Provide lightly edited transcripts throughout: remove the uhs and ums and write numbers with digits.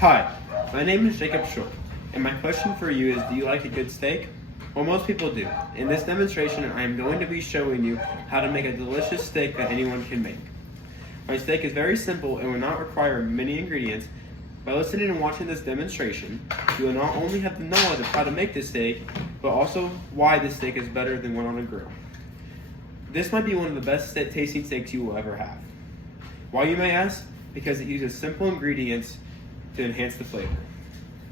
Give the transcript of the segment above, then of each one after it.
Hi, my name is Jacob Short, and my question for you is, do you like a good steak? Well, most people do. In this demonstration, I am going to be showing you how to make a delicious steak that anyone can make. My steak is very simple and will not require many ingredients. By listening and watching this demonstration, you will not only have the knowledge of how to make this steak, but also why this steak is better than one on a grill. This might be one of the best tasting steaks you will ever have. Why, you may ask? Because it uses simple ingredients to enhance the flavor.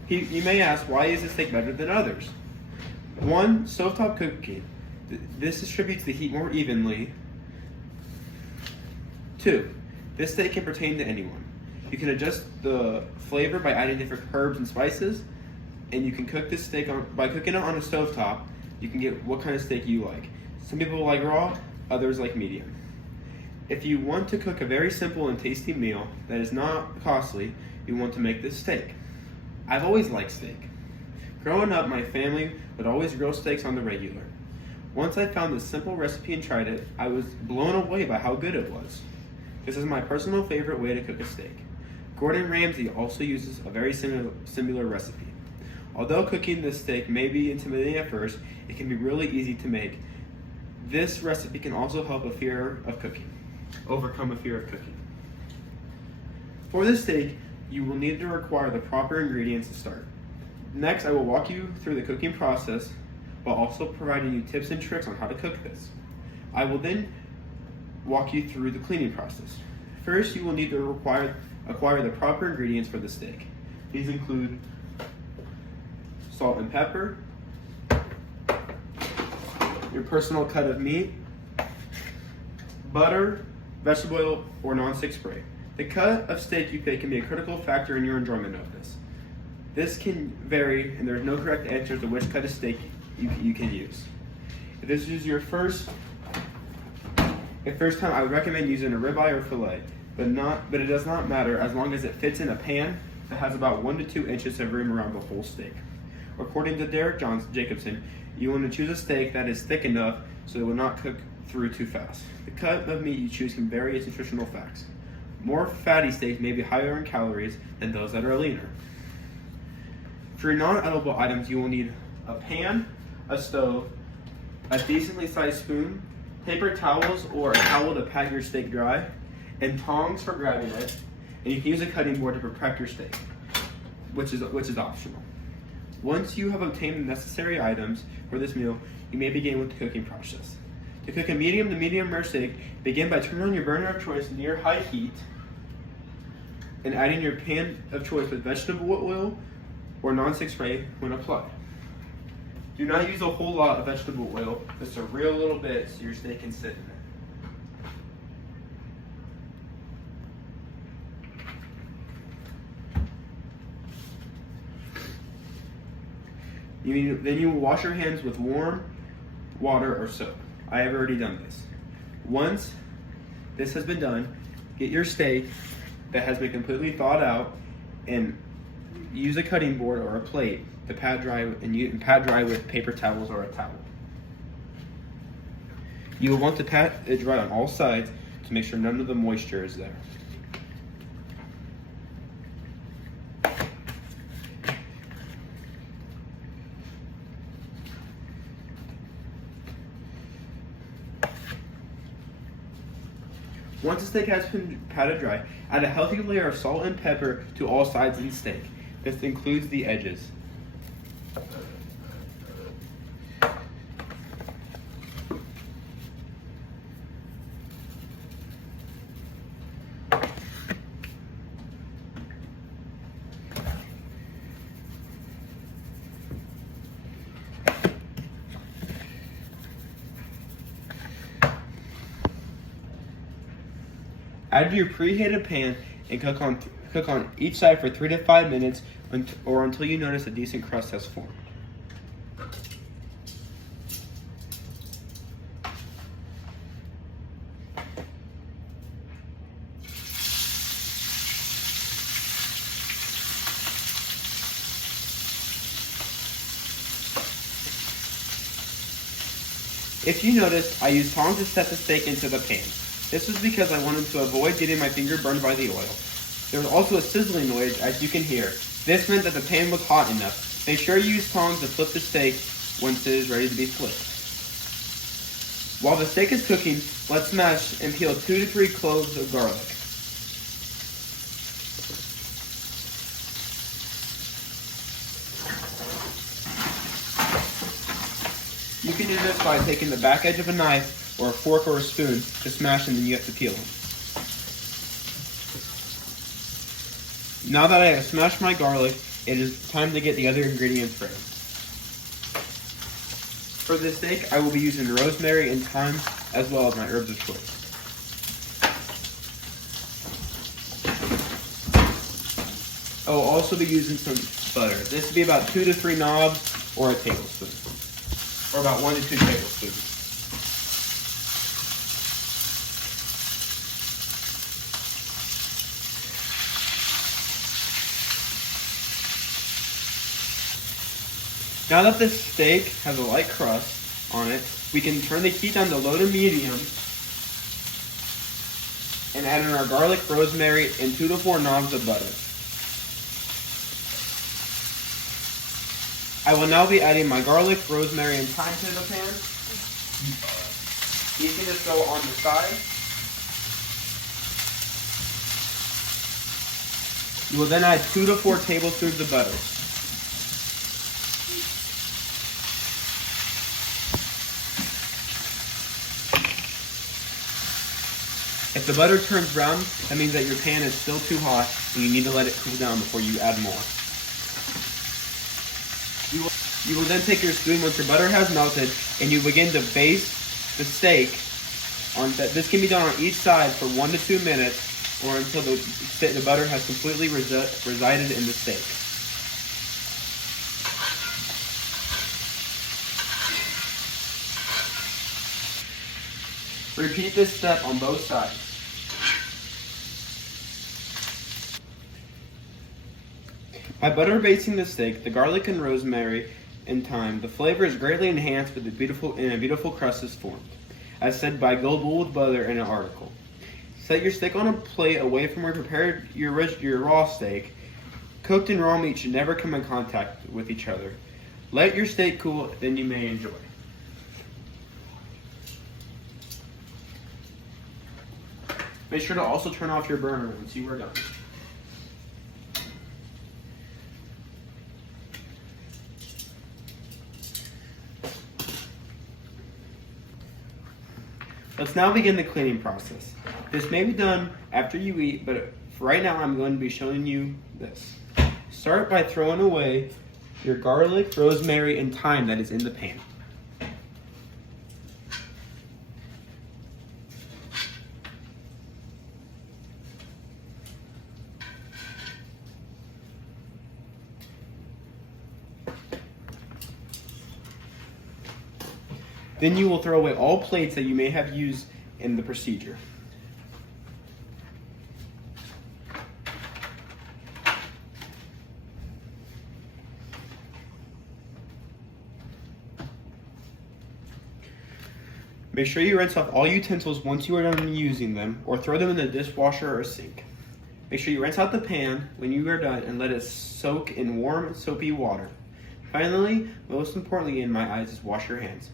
You may ask, why is this steak better than others? 1. Stovetop cooking. This distributes the heat more evenly. 2. This steak can pertain to anyone. You can adjust the flavor by adding different herbs and spices, and you can cook this steak by cooking it on a stovetop. You can get what kind of steak you like. Some people like raw, others like medium. If you want to cook a very simple and tasty meal that is not costly, you want to make this steak. I've always liked steak. Growing up, my family would always grill steaks on the regular. Once I found this simple recipe and tried it, I was blown away by how good it was. This is my personal favorite way to cook a steak. Gordon Ramsay also uses a very similar recipe. Although cooking this steak may be intimidating at first, it can be really easy to make. This recipe can also help overcome a fear of cooking. For this steak, you will need to require the proper ingredients to start. Next, I will walk you through the cooking process while also providing you tips and tricks on how to cook this. I will then walk you through the cleaning process. First, you will need to acquire the proper ingredients for the steak. These include salt and pepper, your personal cut of meat, butter, vegetable oil, or non-stick spray. The cut of steak you pick can be a critical factor in your enjoyment of this. This can vary, and there is no correct answer to which cut of steak you can use. If this is your first time, I would recommend using a ribeye or fillet, but it does not matter as long as it fits in a pan that has about 1 to 2 inches of room around the whole steak. According to Derek Jacobson, you want to choose a steak that is thick enough so it will not cook through too fast. The cut of meat you choose can vary its nutritional facts. More fatty steaks may be higher in calories than those that are leaner. For your non-edible items, you will need a pan, a stove, a decently sized spoon, paper towels or a towel to pat your steak dry, and tongs for grabbing it. And you can use a cutting board to prep your steak, which is optional. Once you have obtained the necessary items for this meal, you may begin with the cooking process. To cook a medium to medium rare steak, begin by turning on your burner of choice near high heat and adding your pan of choice with vegetable oil or non-stick spray when applied. Do not use a whole lot of vegetable oil, just a real little bit so your steak can sit in it. Then you will wash your hands with warm water or soap. I have already done this. Once this has been done, get your steak that has been completely thawed out and use a cutting board or a plate to pat dry, and pat dry with paper towels or a towel. You will want to pat it dry on all sides to make sure none of the moisture is there. Once the steak has been patted dry, add a healthy layer of salt and pepper to all sides of the steak. This includes the edges. Add your preheated pan and cook on each side for 3 to 5 minutes or until you notice a decent crust has formed. If you notice, I used tongs to set the steak into the pan. This was because I wanted to avoid getting my finger burned by the oil. There was also a sizzling noise, as you can hear. This meant that the pan was hot enough. Make sure you use tongs to flip the steak once it is ready to be flipped. While the steak is cooking, let's smash and peel 2 to 3 cloves of garlic. You can do this by taking the back edge of a knife or a fork or a spoon to smash them, and you have to peel them. Now that I have smashed my garlic, it is time to get the other ingredients ready. For this steak, I will be using rosemary and thyme as well as my herbs of choice. I will also be using some butter. This will be about 2 to 3 knobs or a tablespoon, or about 1 to 2 tablespoons. Now that this steak has a light crust on it, we can turn the heat down to low to medium and add in our garlic, rosemary, and 2 to 4 knobs of butter. I will now be adding my garlic, rosemary, and thyme to the pan. These can just go on the side. You will then add 2 to 4 tablespoons of butter. If the butter turns brown, that means that your pan is still too hot and you need to let it cool down before you add more. You will then take your spoon once your butter has melted and you begin to baste the steak. This can be done on each side for 1 to 2 minutes or until the butter has completely resided in the steak. Repeat this step on both sides. By butter basting the steak, the garlic and rosemary and thyme, the flavor is greatly enhanced with a beautiful crust is formed, as said by Global with Butter in an article. Set your steak on a plate away from where you prepared your raw steak. Cooked and raw meat should never come in contact with each other. Let your steak cool, then you may enjoy. Make sure to also turn off your burner once you are done. Let's now begin the cleaning process. This may be done after you eat, but for right now I'm going to be showing you this. Start by throwing away your garlic, rosemary, and thyme that is in the pan. Then you will throw away all plates that you may have used in the procedure. Make sure you rinse off all utensils once you are done using them, or throw them in the dishwasher or sink. Make sure you rinse out the pan when you are done and let it soak in warm, soapy water. Finally, most importantly in my eyes, is wash your hands.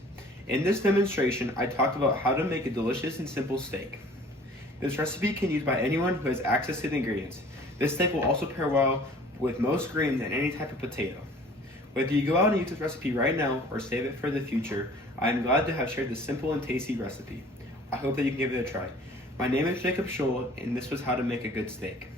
In this demonstration, I talked about how to make a delicious and simple steak. This recipe can be used by anyone who has access to the ingredients. This steak will also pair well with most greens and any type of potato. Whether you go out and use this recipe right now or save it for the future, I am glad to have shared this simple and tasty recipe. I hope that you can give it a try. My name is Jacob Scholl, and this was how to make a good steak.